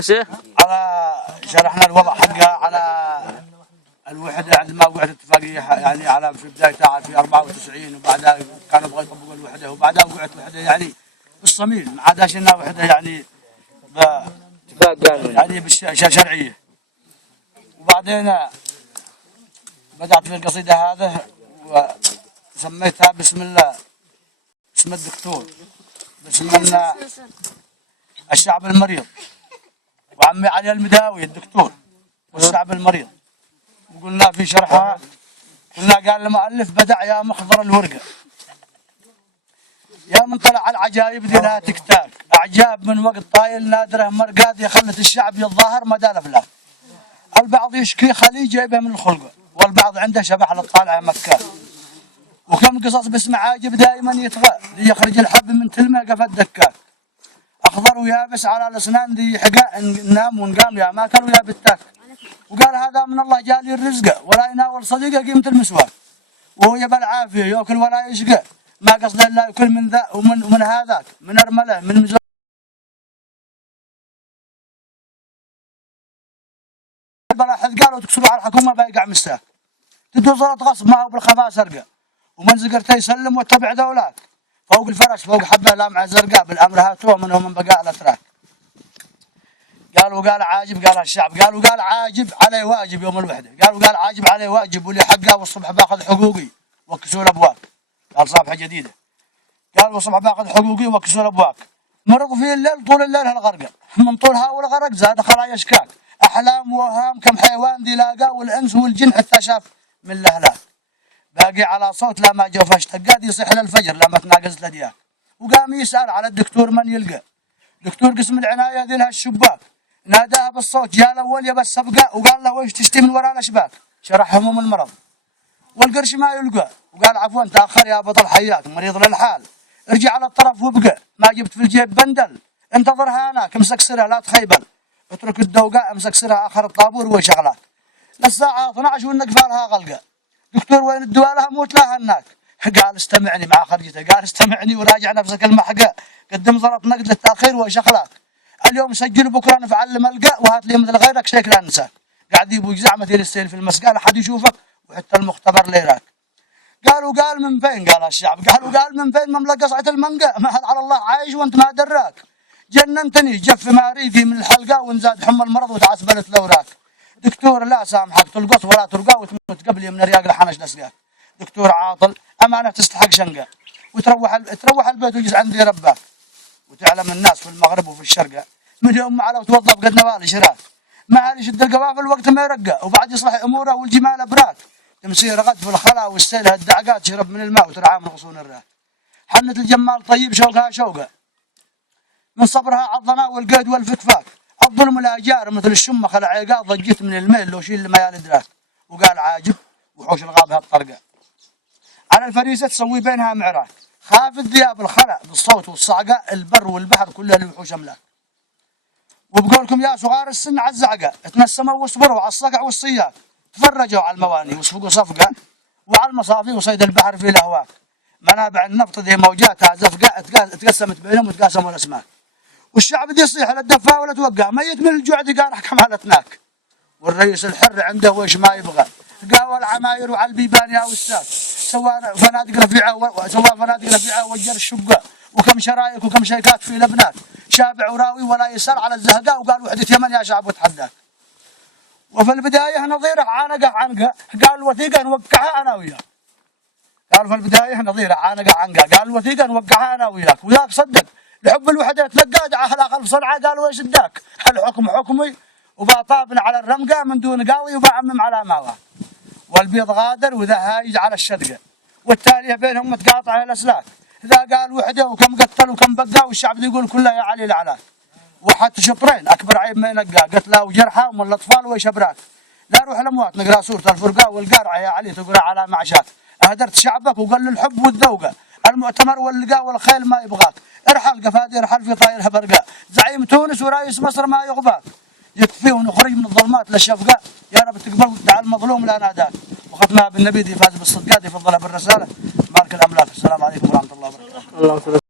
ايش؟ على شرحنا الوضع حقها على الوحده عندما وقعت اتفاقيه يعني على في بدايتها في 94 وبعدها كانوا يبغوا يطبقوا الوحده وبعدها وقعت وحده يعني بالصميم ما عادش انها وحده يعني اتفاق قانوني يعني بالشرعيه. وبعدين بدأت في القصيدة هذا وسميتها بسم الله اسم الدكتور بسم الله الشعب المريض وعمي علي المداوي الدكتور والشعب المريض. وقلنا في شرحها قلنا قال المؤلف بدع يا مخضر الورقة يا من طلع العجائب ذي لا تكتاك أعجاب من وقت طايل نادره مرقاد يخلت الشعب يتظاهر مدى الأفلاك. البعض يشكي خليج جايبه من الخلقة والبعض عنده شبح للطالع مكان. وكم قصص باسم عاجب دائما يطغى ليخرج الحب من تلمه قفا الدكاك. اخضر ويابس على الاسنان ذي حقا نام ونقام يا ما كل ويا بالتاك. وقال هذا من الله جالي الرزق ولا يناول صديقه قيمه المسواك. وهو يبى العافيه ياكل ولا يشقى ما قصده الا ياكل من ذا ومن هذاك من ارمله من مزواك. بلا حد قالوا تكسروا على الحكومه بيقع مساك. تدوزرت غصب ما هو بالخفا سرقه ومن زقرته يسلم واتبع ذولاك. فوق الفرش فوق حبه لامعه زرقاء بالامر هاتوه منهم من بقاء الاتراك. قالوا قال عاجب قال الشعب قالوا قال عاجب عليه واجب يوم الوحده قالوا قال عاجب عليه واجب واللي حقه والصبح باخذ حقوقي وكسوا الابواب. قال صافحه جديده قال والصبح باخذ حقوقي وكسوا الابواب. مرض فيه الليل طول الليل هالغرقه من طولها والغرق زاد خلايا اشكاك. احلام وهام كم حيوان ذي لاقى والانس والجن حتى شاف من الاهلاك. باقي على صوت لا ما جوف اشتقاد يصيح للفجر لما تناقز لدياك. وقام يسال على الدكتور من يلقى دكتور قسم العنايه ذي لها الشباك. ناداها بالصوت جاء الاول يبى السبقه وقال له وش تشتي من وراء الاشباك. شرح هموم المرض والقرش ما يلقى وقال عفوا تاخر يا بطل حياك مريض للحال ارجع على الطرف وابقى ما جبت في الجيب بندل انتظرها هناك امسك سرها لا تخيبل اترك الدوقاء امسك سرها اخر الطابور وشغلات للساعه 12 والنقفه لها غلقه. دكتور وين الدواء لها موت لها هناك. قال استمعني مع خرجته قال استمعني وراجع نفسك المحقه قدم زلط نقد للتاخير وشغلات. اليوم سجل بكره نفعل ملقى وهات لي مثل غيرك شيك لا ننساك. قاعد يبوق زعمه السيل في المسقال احد يشوفك وحتى المختبر ليراك. قالوا قال من فين قال الشعب قالوا قال من فين مملكه قصعه المنقى ما هذا على الله عايش وانت ما دراك. جننتني جف ماريفي من الحلقه وانزاد حمى المرض وتعسبلت الاوراق. دكتور لا سامحك تلقط ولا ترقى وتموت قبل من رياق الحنش لسقاك. دكتور عاطل امانه تستحق شنقه وتروح البيت ويجلس عندي رباك. وتعلم الناس في المغرب وفي الشرق من يوم على وتوظف قد نوال شراك ما علي يشد القوافل وقت ما يرقى وبعد يصلح اموره والجمال ابراك. تمسير غد في الخلا والسيل هالدعقات تشرب من الماء وترعى من غصون الراك. حنة الجمال طيب شوقها شوقه من صبرها عضنا والقيد والفكفاك. الظلم لا جار مثل الشمه خلع عقاد ضجت من الميل لو شيل الميال ادراك. وقال عاجب وحوش الغاب هالطرقه على الفريسه تسوي بينها معراك. خاف الذئاب الخلع بالصوت والصعقه البر والبحر كلها لوحوش املاك. وبقولكم يا صغار السن على الزعقه تنسموا واصبروا على الصقع والصياد تفرجوا على المواني وصفقوا صفقه وعلى المصافي وصيد البحر في الاهواك. منابع النفط ذي موجاتها زفقه تقسمت بينهم وتقاسموا الاسماك. والشعب دي يصيح للدفاع ولا توقع ميت من الجوع دي قال احكم حالتناك. والرئيس الحر عنده وش ما يبغى قاوى العماير وعلى البيبان يا وساك. سوى فنادق رفيعه وجر الشقه وكم شرايك وكم شيكات في لبنان. شابع وراوي ولا يسال على الزهقاء وقال وحده يمن يا شعب وتحداك. وفي البدايه نظيره عنقه قال الوثيقه نوقعها انا وياك. قال في البدايه نظيره عنقه قال الوثيقه نوقعها انا وياك. وياك صدق لحب الوحده تلقى دعاه الاخر بصنعه قال ويش اداك. الحكم حكمي وباطابنا على الرمقه من دون قاوي وبعمم على ماوى. والبيض غادر وذا هايج على الشدقه والتاليه بينهم متقاطعه الاسلاك. ذا قال وحده وكم قتل وكم بقى والشعب يقول كله يا علي العلاك. وحتى شطرين اكبر عيب ما ينقى قتله وجرحه ومن الاطفال ويشبراك. لا روح الاموات نقرا سوره الفرقان والقارعه يا علي تقرا على معشاك. اهدرت شعبك وقل الحب والذوقه المؤتمر واللقاء والخيل ما يبغاك. ارحل قفادي ارحل في طايرها برقاء. زعيم تونس ورئيس مصر ما يغباك. يكفي ونخرج من الظلمات للشفقه يا رب تقبل دعاء المظلوم لا ناداك. وختمها بالنبي ذي فاز بالصدقات يفضلها بالرساله مالك الاملاك. السلام عليكم ورحمه الله وبركاته.